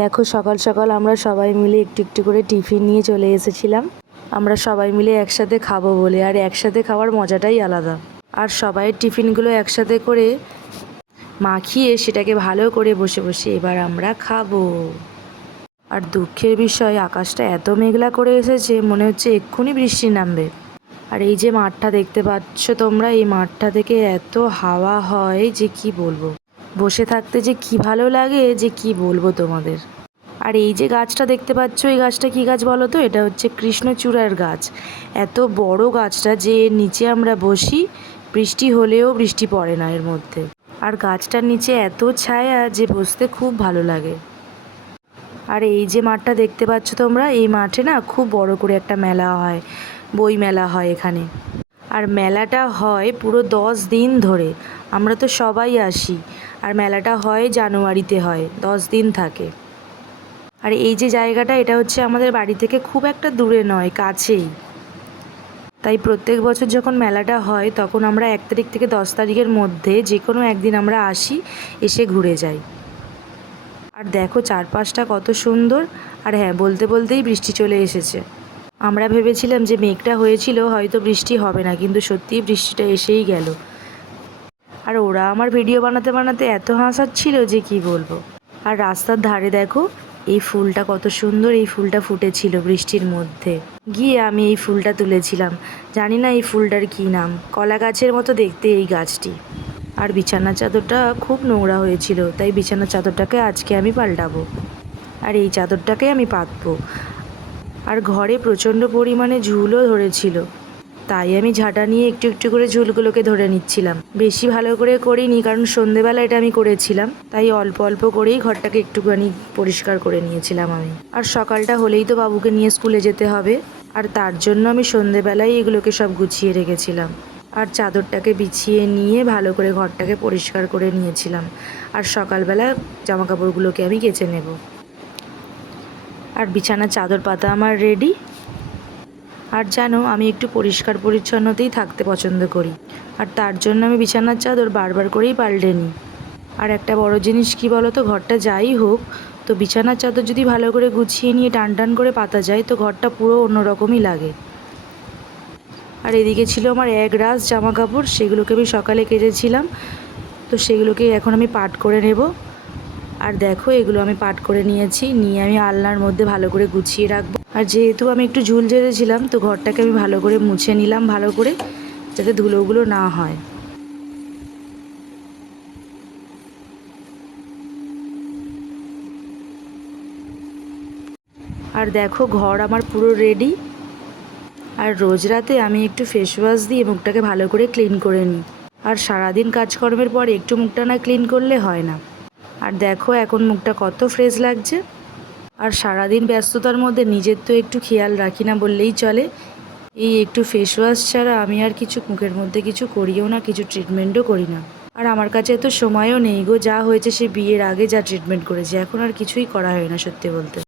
দেখো, সকাল সকাল আমরা সবাই মিলে একটু একটু করে টিফিন নিয়ে চলে এসেছিলাম। আমরা সবাই মিলে একসাথে খাব বলে, আর একসাথে খাওয়ার মজাটাই আলাদা। আর সবাইয়ের টিফিনগুলো একসাথে করে মাখিয়ে সেটাকে ভালো করে বসে বসে এবার আমরা খাব। আর দুঃখের বিষয়, আকাশটা এত মেঘলা করে এসেছে, মনে হচ্ছে এক্ষুনি বৃষ্টি নামবে। আর এই যে মাঠটা দেখতে পাচ্ছ তোমরা, এই মাঠটা থেকে এত হাওয়া হয় যে কি বলব। বসে থাকতে যে কি ভালো লাগে, যে কি বলব তোমাদের? আর এই যে গাছটা দেখতে পাচ্ছ, এই গাছটা কি গাছ বলো তো? এটা হচ্ছে কৃষ্ণচূড়ার গাছ। এত বড় গাছটা যে নিচে আমরা বসি, বৃষ্টি হলেও বৃষ্টি পড়ে না এর মধ্যে। আর গাছটার নিচে এত ছায়া যে বসতে খুব ভালো লাগে। আর এই যে মাঠটা দেখতে পাচ্ছ তোমরা, এই মাঠে না খুব বড় করে একটা মেলা হয়, বই মেলা হয় এখানে। আর মেলাটা হয় পুরো দশ দিন ধরে। আমরা তো সবাই আসি। আর মেলাটা হয় জানুয়ারিতে হয়, দশ দিন থাকে। আর এই যে জায়গাটা, এটা হচ্ছে আমাদের বাড়ি থেকে খুব একটা দূরে নয়, কাছেই। তাই প্রত্যেক বছর যখন মেলাটা হয়, তখন আমরা এক তারিখ থেকে দশ তারিখের মধ্যে যে কোনো একদিন আমরা আসি, এসে ঘুরে যাই। আর দেখো চারপাশটা কত সুন্দর। আর হ্যাঁ বলতে বলতেই বৃষ্টি চলে এসেছে। আমরা ভেবেছিলাম যে মেঘটা হয়েছিল, হয়তো বৃষ্টি হবে না, কিন্তু সত্যিই বৃষ্টিটা এসেই গেল। আর ওরা আমার ভিডিও বানাতে বানাতে এত হাসাচ্ছিল যে কি বলব। আর রাস্তার ধারে দেখো, এই ফুলটা কত সুন্দর এই ফুলটা ফুটেছিল বৃষ্টির মধ্যে। গিয়ে আমি এই ফুলটা তুলেছিলাম। জানি না এই ফুলটার কী নাম। কলা গাছের মতো দেখতে এই গাছটি। আর বিছানার চাদরটা খুব নোংরা হয়েছিল, তাই বিছানার চাদরটাকে আজকে আমি পাল্টাবো। আর এই চাদরটাকে আমি পাতবো। আর ঘরে প্রচণ্ড পরিমাণে ঝুলও ধরেছিল। তাই আমি ঝাঁটা নিয়ে একটু একটু করে ঝুলগুলোকে ধরে নিচ্ছিলাম। বেশি ভালো করে করিনি, কারণ সন্ধেবেলা এটা আমি করেছিলাম। তাই অল্প অল্প করেই ঘরটাকে একটুখানি পরিষ্কার করে নিয়েছিলাম আমি। আর সকালটা হলেই তো বাবুকে নিয়ে স্কুলে যেতে হবে। আর তার জন্য আমি সন্ধেবেলায় এগুলোকে সব গুছিয়ে রেখেছিলাম। আর চাদরটাকে বিছিয়ে নিয়ে ভালো করে ঘরটাকে পরিষ্কার করে নিয়েছিলাম। আর সকালবেলা জামা কাপড়গুলোকে আমি কেচে নেব। আর বিছানার চাদর পাতা আমার রেডি আর জানো, আমি একটু পরিষ্কার পরিচ্ছন্নতেই থাকতে পছন্দ করি। আর তার জন্য আমি বিছানার চাদর বারবার করেই পাল্টে নিই। আর একটা বড় জিনিস কি বলো তো ঘরটা যাই হোক, তো বিছানার চাদর যদি ভালো করে গুছিয়ে নিয়ে টান টান করে পাতা যায়, তো ঘরটা পুরো অন্যরকমই লাগে। আর এদিকে ছিল আমার এক রাস জামা কাপড় সেগুলোকে আমি সকালে কেচেছিলাম। তো সেগুলোকে এখন আমি পাট করে নেব। আর দেখো, এগুলো আমি পাট করে নিয়েছি। নিয়ে আমি আলনার মধ্যে ভালো করে গুছিয়ে রাখব। আর যেহেতু আমি একটু ঝুল ঝেড়েছিলাম, তো ঘরটাকে আমি ভালো করে মুছে নিলাম, ভালো করে, যাতে ধুলোগুলো না হয়। আর দেখো, ঘর আমার পুরো রেডি আর রোজ রাতে আমি একটু ফেস ওয়াশ দিয়ে মুখটাকে ভালো করে ক্লিন করে নিই। আর সারাদিন কাজকর্মের পর একটু মুখটা না ক্লিন করলে হয় না। আর দেখো এখন মুখটা কত ফ্রেশ লাগছে। আর সারাদিন ব্যস্ততার মধ্যে নিজের তো একটু খেয়াল রাখি না বললেই চলে। এই একটু ফেস ওয়াশ ছাড়া আমি আর কিছু মুখের মধ্যে কিছু করিও না, কিছু ট্রিটমেন্টও করি না। আর আমার কাছে এত সময়ও নেই গো, যা হয়েছে সে বিয়ের আগে যা ট্রিটমেন্ট করেছি, এখন আর কিছুই করা হয় না সত্যি বলতে।